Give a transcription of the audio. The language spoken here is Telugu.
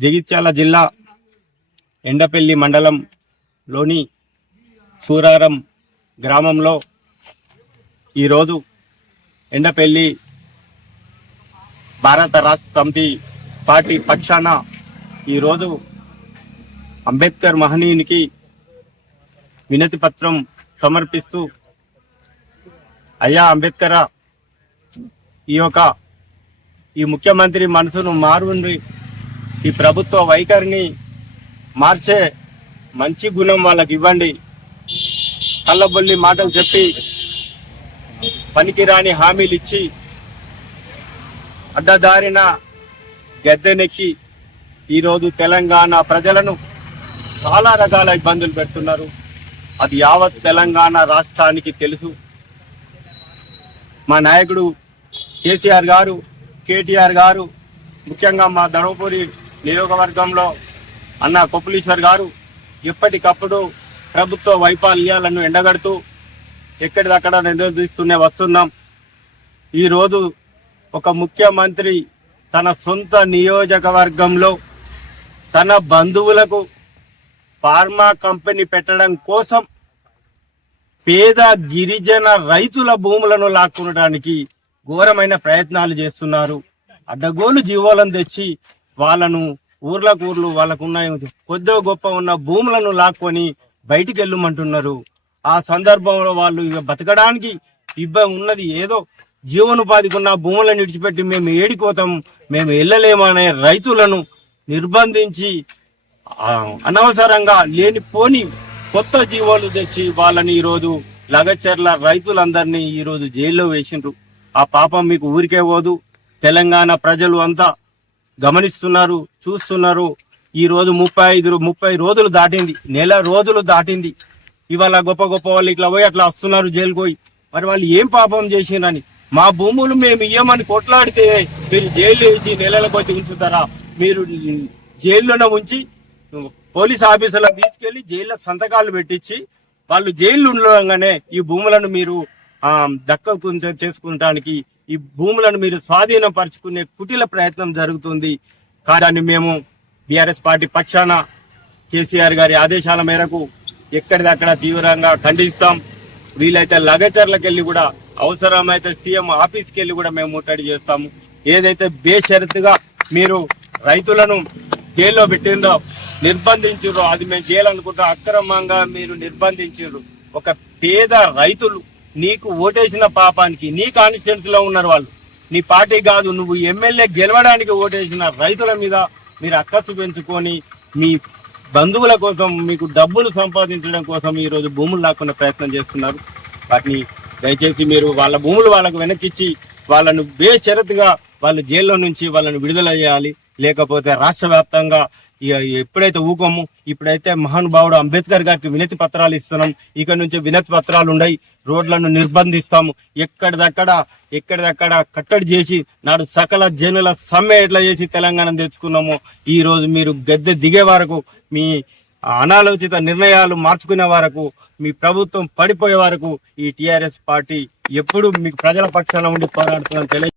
జగిత్యాల జిల్లా ఎండపల్లి మండలంలోని సూరారం గ్రామంలో ఈరోజు ఎండపల్లి భారత రాష్ట్ర సమితి పార్టీ పక్షాన ఈరోజు అంబేద్కర్ మహనీయునికి వినతి పత్రం సమర్పిస్తూ అయ్యా అంబేద్కర్ ఈ యొక్క ఈ ముఖ్యమంత్రి మనసును మారుండి ఈ ప్రభుత్వ వైఖరిని మార్చే మంచి గుణం వాళ్ళకి ఇవ్వండి. కళ్ళబొల్లి మాటలు చెప్పి పనికిరాని హామీలు ఇచ్చి అడ్డదారిన గద్దెనెక్కి ఈరోజు తెలంగాణ ప్రజలను చాలా రకాల ఇబ్బందులు పెడుతున్నారు. అది యావత్ తెలంగాణ రాష్ట్రానికి తెలుసు. మా నాయకుడు కేసీఆర్ గారు కేటీఆర్ గారు ముఖ్యంగా మా ధర్మపురి నియోజకవర్గంలో అన్న కొప్పులీశ్వర్ గారు ఎప్పటికప్పుడు ప్రభుత్వ వైఫల్యాలను ఎండగడుతూ ఎక్కడిదక్కడ నిరోధిస్తూనే వస్తున్నాం. ఈరోజు ఒక ముఖ్యమంత్రి తన సొంత నియోజకవర్గంలో తన బంధువులకు ఫార్మా కంపెనీ పెట్టడం కోసం పేద గిరిజన రైతుల భూములను లాక్కునడానికి ఘోరమైన ప్రయత్నాలు చేస్తున్నారు. అడ్డగోలు జీవోలను తెచ్చి వాళ్ళను ఊర్లకు ఊర్లు వాళ్ళకున్న కొద్దో గొప్ప ఉన్న భూములను లాక్కొని బయటికి వెళ్ళమంటున్నారు ఆ సందర్భంలో వాళ్ళు ఇక బతకడానికి ఇబ్బంది ఉన్నది ఏదో జీవనోపాధికి ఉన్న భూములను విడిచిపెట్టి మేము ఏడిపోతాం మేము వెళ్ళలేమనే రైతులను నిర్బంధించి అనవసరంగా లేనిపోని కొత్త జీవోలు తెచ్చి వాళ్ళని ఈరోజు లగచర్ల రైతులందరినీ ఈరోజు జైల్లో వేసిండ్రు. ఆ పాపం మీకు ఊరికే పోదు. తెలంగాణ ప్రజలు అంతా గమనిస్తున్నారు చూస్తున్నారు. ఈ రోజు ముప్పై ఐదు ముప్పై రోజులు దాటింది నెల రోజులు దాటింది. ఇవాళ గొప్ప గొప్ప వాళ్ళు ఇట్లా పోయి అట్లా వస్తున్నారు జైలుకు పోయి. మరి వాళ్ళు ఏం పాపం చేసిండ్రని మా భూములు మేము ఇయ్యమని కొట్లాడితే మీరు జైలు వేసి నెలల కొద్ది ఉంచుతారా? మీరు జైల్లోనే ఉంచి పోలీస్ ఆఫీసర్లకు తీసుకెళ్ళి జైల్లో సంతకాలు పెట్టించి వాళ్ళు జైలు ఉండగానే ఈ భూములను మీరు దక్కకు చేసుకుంటానికి ఈ భూములను మీరు స్వాధీనం పరుచుకునే కుటిల ప్రయత్నం జరుగుతుంది. కానీ మేము బీఆర్ఎస్ పార్టీ పక్షాన కేసీఆర్ గారి ఆదేశాల మేరకు ఎక్కడిదక్కడ తీవ్రంగా ఖండిస్తాం. వీలైతే లగచర్లకు వెళ్ళి కూడా అవసరమైతే సీఎం ఆఫీస్కి వెళ్ళి కూడా మేము ముట్టడి చేస్తాము. ఏదైతే బేషరతుగా మీరు రైతులను జైల్లో పెట్టిందో నిర్బంధించారో అది మేము చేయాలనుకుంటాం అక్రమంగా మీరు నిర్బంధించారు ఒక పేద రైతులు నీకు ఓటేసిన పాపానికి నీ కాన్స్టిట్యూన్స్లో ఉన్నారు వాళ్ళు. నీ పార్టీ కాదు నువ్వు ఎమ్మెల్యే గెలవడానికి ఓటేసిన రైతుల మీద మీరు అక్కసు పెంచుకొని మీ బంధువుల కోసం మీకు డబ్బులు సంపాదించడం కోసం ఈ రోజు భూములు లాక్కునే ప్రయత్నం చేస్తున్నారు. వాటిని దయచేసి మీరు వాళ్ళ భూములు వాళ్ళకు వెనక్కిచ్చి వాళ్ళను బేషరతుగా వాళ్ళు జైల్లో నుంచి వాళ్ళను విడుదల చేయాలి. లేకపోతే రాష్ట్ర వ్యాప్తంగా ఇక ఎప్పుడైతే ఊకోము ఇప్పుడైతే మహానుభావుడు అంబేద్కర్ గారికి వినతి పత్రాలు ఇస్తున్నాం. ఇక నుంచి వినతి పత్రాలు ఉన్నాయి. రోడ్లను నిర్బంధిస్తాము. ఎక్కడిదక్కడ ఎక్కడిదక్కడ కట్టడి చేసి నాడు సకల జనుల సమ్మె ఎట్లా చేసి తెలంగాణ తెచ్చుకున్నాము ఈ రోజు మీరు గద్దె దిగే వరకు మీ అనాలోచిత నిర్ణయాలు మార్చుకునే వరకు మీ ప్రభుత్వం పడిపోయే వరకు ఈ టిఆర్ఎస్ పార్టీ ఎప్పుడు మీకు ప్రజల పక్షాన ఉండి పోరాడుతుందని తెలియ